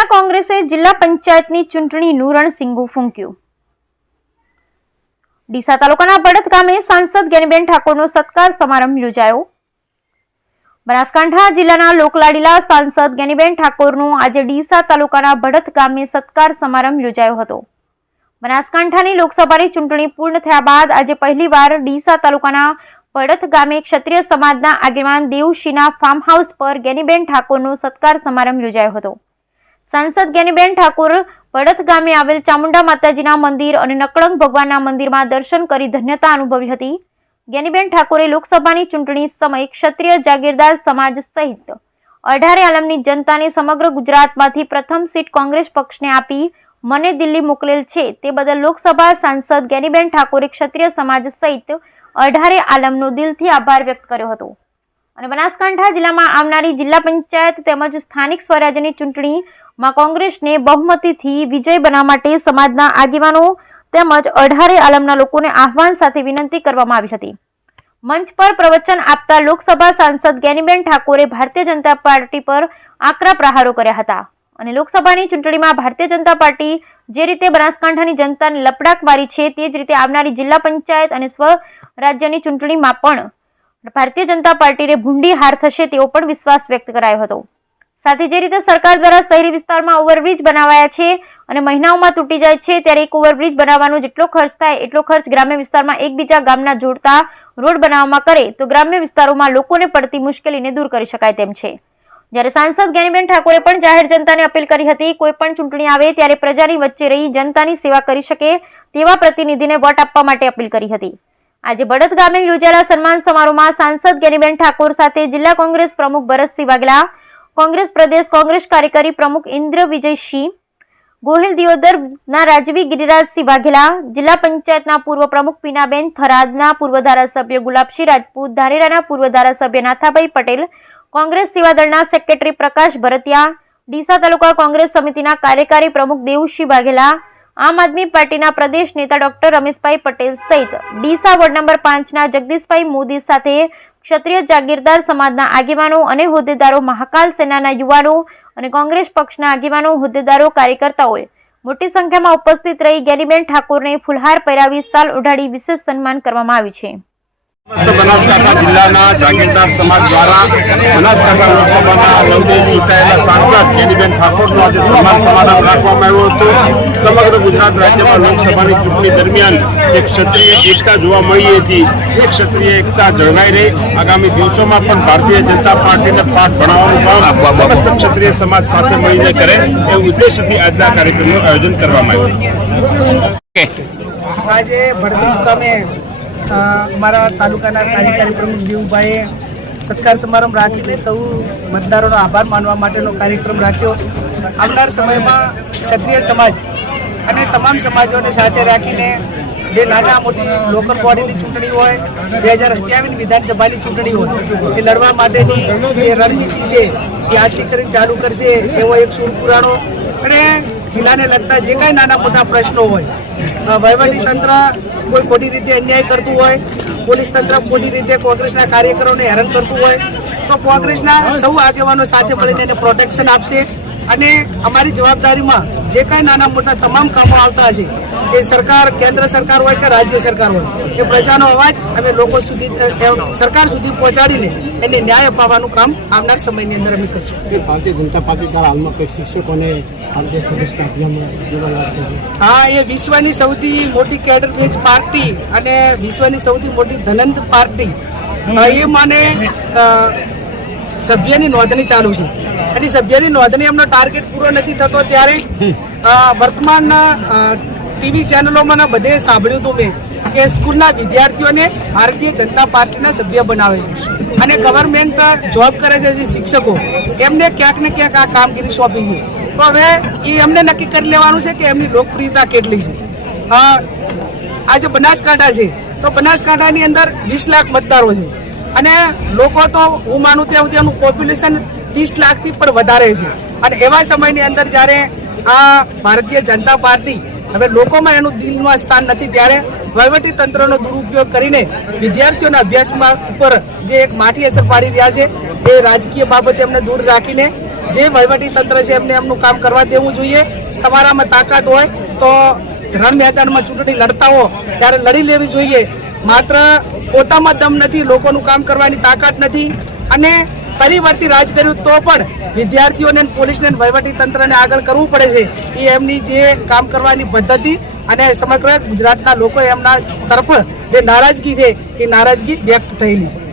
જિલ્લા કોંગ્રેસે જિલ્લા પંચાયતની ચૂંટણીનું રણસીંગું ફૂંક્યું। ડીસા તાલુકાના બળદ ગામે સાંસદ જ્ઞાનીબેન ઠાકોરનો સત્કાર સમારંભ યોજાયો। બનાસકાંઠા જિલ્લાના લોકલાડીલા સાંસદ જ્ઞાનીબેન ઠાકોરનો આજે ડીસા તાલુકાના બળદ ગામે સત્કાર સમારંભ યોજાયો હતો। બનાસકાંઠાની લોકસભાની ચૂંટણી પૂર્ણ થયા બાદ આજે પહેલીવાર ડીસા તાલુકાના બળદ ગામે ક્ષત્રિય સમાજના આગેવાન દેવશીના ફાર્મ હાઉસ પર જ્ઞાનીબેન ઠાકોરનો સત્કાર સમારંભ યોજાયો હતો। સાંસદ જ્ઞાનીબેન ઠાકોર બળદ ગામે આવેલ ચામુંડા માતાજીના મંદિર અને નકળંગ ભગવાનના મંદિરમાં દર્શન કરી ધન્યતા અનુભવી હતી। જ્ઞાનીબેન ઠાકોરે લોકસભાની ચૂંટણી સમયે ક્ષત્રિય જાગીરદાર સમાજ સહિત 18 આલમની જનતાને સમગ્ર ગુજરાતમાંથી પ્રથમ સીટ કોંગ્રેસ પક્ષને આપી મને દિલ્હી મોકલેલ છે તે બદલ લોકસભા સાંસદ જ્ઞાનીબેન ઠાકોરે ક્ષત્રિય સમાજ સહિત 18 આલમનો દિલથી આભાર વ્યક્ત કર્યો હતો। અને બનાસકાંઠા જિલ્લામાં આવનારી જિલ્લા પંચાયત તેમજ સ્થાનિક સ્વરાજ્યની ચૂંટણીમાં કોંગ્રેસને બહુમતીથી વિજય બનાવવા માટે સમાજના આગેવાનો તેમજ 18 આલમના લોકોને આહવાન સાથે વિનંતી કરવામાં આવી હતી। મંચ પર પ્રવચન આપતા લોકસભા સાંસદ જ્ઞાનીબેન ઠાકોરે ભારતીય જનતા પાર્ટી પર આકરા પ્રહારો કર્યા હતા અને લોકસભાની ચૂંટણીમાં ભારતીય જનતા પાર્ટી જે રીતે બનાસકાંઠાની જનતાને લપડાક મારી છે તે જ રીતે આવનારી જિલ્લા પંચાયત અને સ્વરાજ્યની ચૂંટણીમાં પણ ભારતીય જનતા પાર્ટીને ભૂંડી હાર થશે તેવો પણ વિશ્વાસ વ્યક્ત કરાયો હતો। સાથે જે રીતે સરકાર દ્વારા શહેરી વિસ્તારમાં ઓવરબ્રિજ બનાવાયા છે અને મહિનાઓમાં તૂટી જાય છે ત્યારે એક ઓવરબ્રિજ બનાવવાનો જેટલો ખર્ચ થાય એટલો ખર્ચ ગ્રામ્ય વિસ્તારમાં એકબીજા ગામના જોડતા રોડ બનાવવામાં કરે તો ગ્રામ્ય વિસ્તારોમાં લોકોને પડતી મુશ્કેલીને દૂર કરી શકાય તેમ છે। જ્યારે સાંસદ જ્ઞાનીબેન ઠાકોરે પણ જાહેર જનતાને અપીલ કરી હતી કોઈ પણ ચૂંટણી આવે ત્યારે પ્રજાની વચ્ચે રહી જનતાની સેવા કરી શકે તેવા પ્રતિનિધિને વોટ આપવા માટે અપીલ કરી હતી। આજે બળદ ગામે યોજાયેલા સન્માન સમારોહમાં સાંસદ જ્ઞાનીબેન ઠાકોર સાથે જિલ્લા કોંગ્રેસ પ્રમુખ ભરતસિંહ વાઘેલા, કોંગ્રેસ પ્રદેશ કોંગ્રેસ કાર્યકારી પ્રમુખ ઇન્દ્ર વિજયસિંહ ગોહિલ, દિયોદરના રાજવી ગિરિરાજસિંહ વાઘેલા, જિલ્લા પંચાયતના પૂર્વ પ્રમુખ પીનાબેન, થરાદના પૂર્વ ધારાસભ્ય ગુલાબસિંહ રાજપૂત, ધાનેરાના પૂર્વ ધારાસભ્ય નાથાભાઈ પટેલ, કોંગ્રેસ સેવાદળના સેક્રેટરી પ્રકાશ ભરતિયા, ડીસા તાલુકા કોંગ્રેસ સમિતિના કાર્યકારી પ્રમુખ દેવસિંહ વાઘેલા, આમ આદમી પાર્ટીના પ્રદેશ નેતા ડોક્ટર રમેશભાઈ પટેલ સહિત ડીસા વોર્ડ નંબર 5 ના જગદીશભાઈ મોદી સાથે ક્ષત્રિય જાગીરદાર સમાજના આગેવાનો અને હોદ્દેદારો, મહાકાલ સેનાના યુવાનો અને કોંગ્રેસ પક્ષના આગેવાનો, હોદ્દેદારો, કાર્યકર્તાઓએ મોટી સંખ્યામાં ઉપસ્થિત રહી જ્ઞાનીબેન ઠાકોરને ફૂલહાર પહેરાવી શાલ ઓઢાડી વિશેષ સન્માન કરવામાં આવ્યું છે। બનાસકાંઠા જિલ્લાના જાગીરદાર સમાજ દ્વારા બનાસકાંઠા લોકસભાના નવની ચૂંટાયેલા સાંસદ જ્ઞાનીબેન ઠાકોરનો આજે સન્માન સમારંભ રાખવામાં આવ્યો હતો। સમગ્ર ગુજરાત રાજ્યમાં લોકસભાની ચૂંટણી દરમિયાન એક ક્ષત્રિય એકતા જોવા મળી હતી। એ ક્ષત્રિય એકતા જળવાઈ રહી આગામી દિવસોમાં પણ ભારતીય જનતા પાર્ટીને પાઠ ભણાવવાનું કામ સમસ્ત ક્ષત્રિય સમાજ સાથે મળીને કરે એ ઉદ્દેશથી આજના કાર્યક્રમનું આયોજન કરવામાં આવ્યું। આજે ભરતી મુકામે અમારા તાલુકાના કાર્યકારી પ્રમુખ દેવુભાઈએ સત્કાર સમારંભ રાખીને સૌ મતદારોનો આભાર માનવા માટેનો કાર્યક્રમ રાખ્યો। આવનાર સમયમાં ક્ષત્રિય સમાજ અને તમામ સમાજોને સાથે રાખીને જે નાના મોટી લોકલ બોડીની ચૂંટણી હોય, 2028 વિધાનસભાની ચૂંટણી હોય એ લડવા માટેની જે રણનીતિ છે એ આજથી કરીને ચાલુ કરશે એવો એક સૂર પુરાણો અને જિલ્લાને લગતા જે કાંઈ નાના મોટા પ્રશ્નો હોય, વહીવટી તંત્ર કોઈ ખોટી રીતે અન્યાય કરતું હોય, પોલીસ તંત્ર ખોટી રીતે કોંગ્રેસના કાર્યકરોને હેરાન કરતું હોય તો કોંગ્રેસના સૌ આગેવાનો સાથે મળીને એને પ્રોટેક્શન આપશે અને અમારી જવાબદારીમાં જે કાંઈ નાના મોટા તમામ કામો આવતા હશે એ સરકાર, કેન્દ્ર સરકાર હોય કે રાજ્ય સરકાર હોય એ પ્રજાનો અવાજ અમે લોકો સુધી, સરકાર સુધી પહોંચાડીને એને ન્યાય અપાવવાનું કામ આવનાર સમયની અંદર અમે કરીશું। ભારતીય જનતા પાર્ટી દ્વારા હાલમાં કંઈક શિક્ષકોને ભારતીય સદસ્યતા અભિયાનમાં હા, એ વિશ્વની સૌથી મોટી કેડર બેઝ પાર્ટી અને વિશ્વની સૌથી મોટી ધનંત પાર્ટી એ મને સભ્યની નોંધણી ચાલુ છે અને સભ્યની નોંધણી એમનો ટાર્ગેટ પૂરો નથી થતો ત્યારે વર્તમાનના ટીવી ચેનલોમાં બધે સાંભળ્યું હતું મેં કે સ્કૂલના વિદ્યાર્થીઓને ભારતીય જનતા પાર્ટીના સભ્ય બનાવે છે અને ગવર્મેન્ટ જોબ કરે છે જે શિક્ષકો એમને ક્યાંક ને ક્યાંક આ કામગીરી સોંપી છે તો હવે એ એમને નક્કી કરી લેવાનું છે કે એમની લોકપ્રિયતા કેટલી છે। આજે બનાસકાંઠા છે તો બનાસકાંઠાની અંદર 20 લાખ મતદારો છે અને લોકો તો હું માનું ત્યાં સુધી એનું પોપ્યુલેશન 30 લાખથી પણ વધારે છે અને એવા સમયની અંદર જ્યારે આ ભારતીય જનતા પાર્ટી હવે લોકોમાં એનું દિલમાં સ્થાન નથી ત્યારે વહીવટી તંત્રનો દુરુપયોગ કરીને વિદ્યાર્થીઓના અભ્યાસમાં ઉપર જે એક માઠી અસર પાડી રહ્યા છે એ રાજકીય બાબતે એમને દૂર રાખીને જે વહીવટી તંત્ર છે એમને એમનું કામ કરવા દેવું જોઈએ. તમારામાં તાકાત હોય તો રણ મેદાનમાં ચૂંટણી લડતા હો ત્યારે લડી લેવી જોઈએ. માત્ર પોતામાં દમ નથી, લોકોનું કામ કરવાની તાકાત નથી અને પરિવર્તી રાજ કર્યું તો પણ વિદ્યાર્થીઓને પોલીસને વહીવટી તંત્રને આગળ કરવું પડે છે. એ એમની જે કામ કરવાની પદ્ધતિ અને સમગ્ર ગુજરાતના લોકો એમના તરફ જે નારાજગી છે એ નારાજગી વ્યક્ત થયેલી છે.